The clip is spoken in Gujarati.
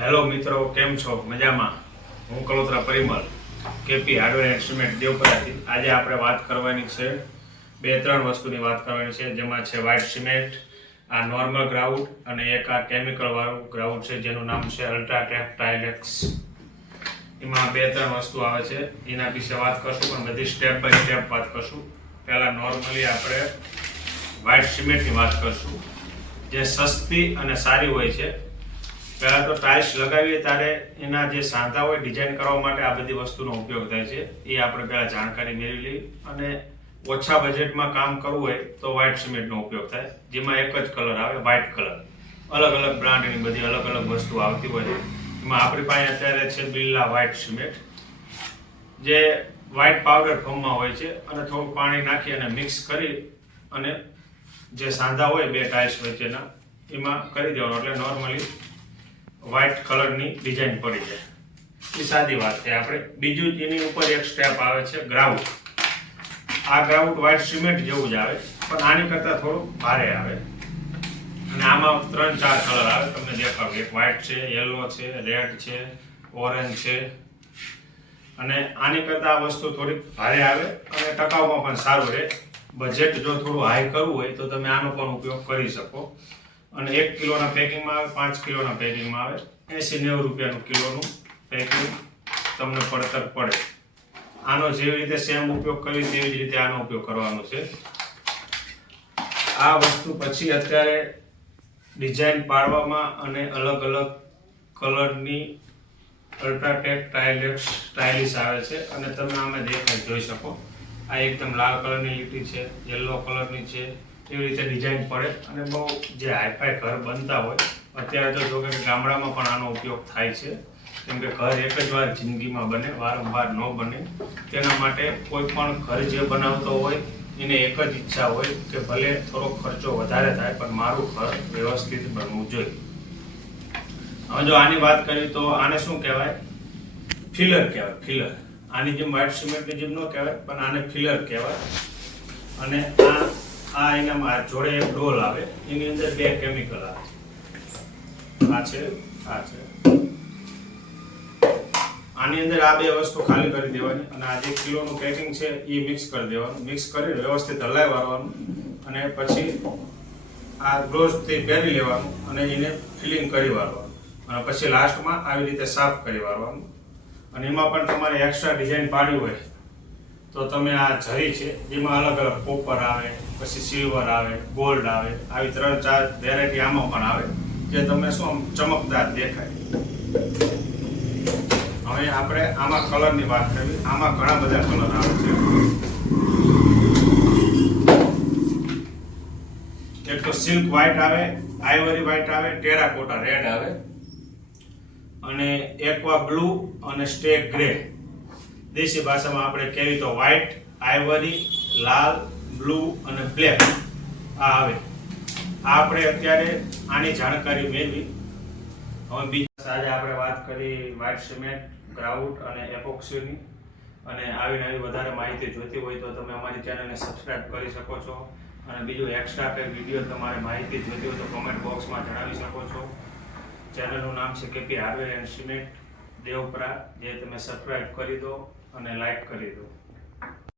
હેલો મિત્રો, કેમ છો? મજામાં? હું Kalotra Parimal, KP hardware and cement દેવપરાથી. આજે આપણે વાત કરવાની છે બે ત્રણ વસ્તુની વાત કરવાની છે, જેમાં છે વ્હાઇટ સિમેન્ટ, આ નોર્મલ ગ્રાઉન્ડ અને એક આ કેમિકલ વાળું ગ્રાઉન્ડ છે જેનું નામ છે અલ્ટ્રાટેક ટાઇલેક્સ. એમાં બે ત્રણ વસ્તુ આવે છે, એના વિશે વાત કરશું, પણ બધી સ્ટેપ બાય સ્ટેપ વાત કરશું. પહેલા નોર્મલી આપણે વ્હાઇટ સિમેન્ટની વાત કરશું, જે સસ્તી અને સારી હોય છે. પહેલાં તો ટાઇલ્સ લગાવીએ ત્યારે એના જે સાંધા હોય ડિઝાઇન કરવા માટે આ બધી વસ્તુનો ઉપયોગ થાય છે. એ આપણે પહેલાં જાણકારી મેળવી લઈએ. અને ઓછા બજેટમાં કામ કરવું હોય તો વ્હાઇટ સિમેન્ટનો ઉપયોગ થાય, જેમાં એક જ કલર આવે, વ્હાઇટ કલર. અલગ અલગ બ્રાન્ડની બધી અલગ અલગ વસ્તુ આવતી હોય છે. એમાં આપણી પાસે અત્યારે છે બિરલા વ્હાઇટ સિમેન્ટ, જે વ્હાઇટ પાવડર ફોર્મમાં હોય છે, અને થોડું પાણી નાખી અને મિક્સ કરી અને જે સાંધા હોય બે ટાઇલ્સ વચ્ચેના એમાં કરી દેવાનું, એટલે નોર્મલી વ્હાઇટ કલરની ડિઝાઇન પડી જાય. એ સાદી વાત છે. આપણે બીજું એની ઉપર એક સ્ટેપ આવે છે ગ્રાઉટ. આ ગ્રાઉટ વ્હાઇટ સિમેન્ટ જેવું જ આવે, પણ આની કરતાં થોડું ભારે આવે. અને આમાં 3-4 કલર આવે, તમને દેખાડું. એક વ્હાઇટ છે, યલો છે, રેડ છે, ઓરેન્જ છે. અને આની કરતાં આ વસ્તુ થોડીક ભારે આવે અને ટકાઉમાં પણ સારું રહે. બજેટ જો થોડું હાઈ કરવું હોય તો તમે આનો પણ ઉપયોગ કરી શકો. અને 1 કિલોના પેકિંગમાં આવે, 5 કિલોના પેકિંગમાં આવે. 80-90 રૂપિયાનું કિલોનું પેકિંગ તમને પડતર પડે. આનો જેવી રીતે સેમ ઉપયોગ કરી તેવી જ રીતે આનો ઉપયોગ કરવાનો છે. આ વસ્તુ પછી અત્યારે ડિઝાઇન પાડવામાં અને અલગ અલગ કલરની અલ્ટ્રાટેક ટાઇલેક્સ સ્ટાઇલિશ આવે છે, અને તમે આમાં દેખાઈ જોઈ શકો. આ એકદમ લાલ કલરની લીટી છે, યલો કલરની છે. એવી રીતે ડિઝાઇન પડે. અને બહુ જે હાઈફાઈ ઘર બનતા હોય, અત્યારે તો જો કે ગામડામાં પણ આનો ઉપયોગ થાય છે, કેમ કે ઘર એક જ વાર જિંદગીમાં બને, વારંવાર ન બને. તેના માટે કોઈ પણ ઘર જે બનાવતો હોય એને એક જ ઈચ્છા હોય કે ભલે થોડો ખર્ચો વધારે થાય, પણ મારું ઘર વ્યવસ્થિત બનવું જોઈએ. હવે જો આની વાત કરીએ તો આને શું કહેવાય? ફિલર કહેવાય. ફિલર. આની જેમ વ્હાઇટ સિમેન્ટની જેમ ન કહેવાય, પણ આને ફિલર કહેવાય. અને આ એનામાં જોડે એક ડોલ આવે, એની અંદર 2 કેમિકલ આવે. આ છે. આની અંદર આ 2 વસ્તુ ખાલી કરી દેવાની, અને આ જે કિલોનું પેકિંગ છે એ મિક્સ કરી દેવાનું. મિક્સ કરી વ્યવસ્થિત હલાવી વાળવાનું, અને પછી આ ગ્લોવ્સથી પહેરી લેવાનું અને એને ફિલિંગ કરી વાળવાનું. અને પછી લાસ્ટમાં આવી રીતે સાફ કરી વાળવાનું. અને એમાં પણ તમારે એક્સ્ટ્રા ડિઝાઇન પાડવી હોય તો તમે આ જરી છે, જેમાં અલગ અલગ કોપર આવે, પછી સિલ્વર આવે, ગોલ્ડ આવે, આવી 3-4 વેરાયટી આમાં પણ આવે, જે તમને શું ચમકદાર દેખાય. હવે આપણે આમાં કલરની વાત કરવી. આમાં ઘણા બધા કલર આવે છે. એક તો સિલ્ક વ્હાઇટ આવે, આઇવરી વ્હાઇટ આવે, ટેરાકોટા રેડ આવે, અને એક્વા બ્લુ અને સ્ટેક ગ્રે. દેશી ભાષામાં આપણે કહેવી તો વ્હાઇટ, આઇવરી, લાલ, બ્લુ અને બ્લેક આ આવે. આપણે અત્યારે આની જાણકારી મેળવી. હવે બીજી આજે આપણે વાત કરી વ્હાઇટ સિમેન્ટ, ગ્રાઉટ અને એપોક્સીની. અને આવી નવી વધારે માહિતી જોઈતી હોય તો તમે અમારી ચેનલને સબસ્ક્રાઇબ કરી શકો છો. અને બીજું એક્સ્ટ્રા કંઈ વિડીયો તમારે માહિતી જોઈતી હોય તો કમેન્ટ બોક્સમાં જણાવી શકો છો. ચેનલનું નામ છે KP hardware and cement Devpara, જે તમે સબસ્ક્રાઇબ કરી દો અને લાઈક કરી દો.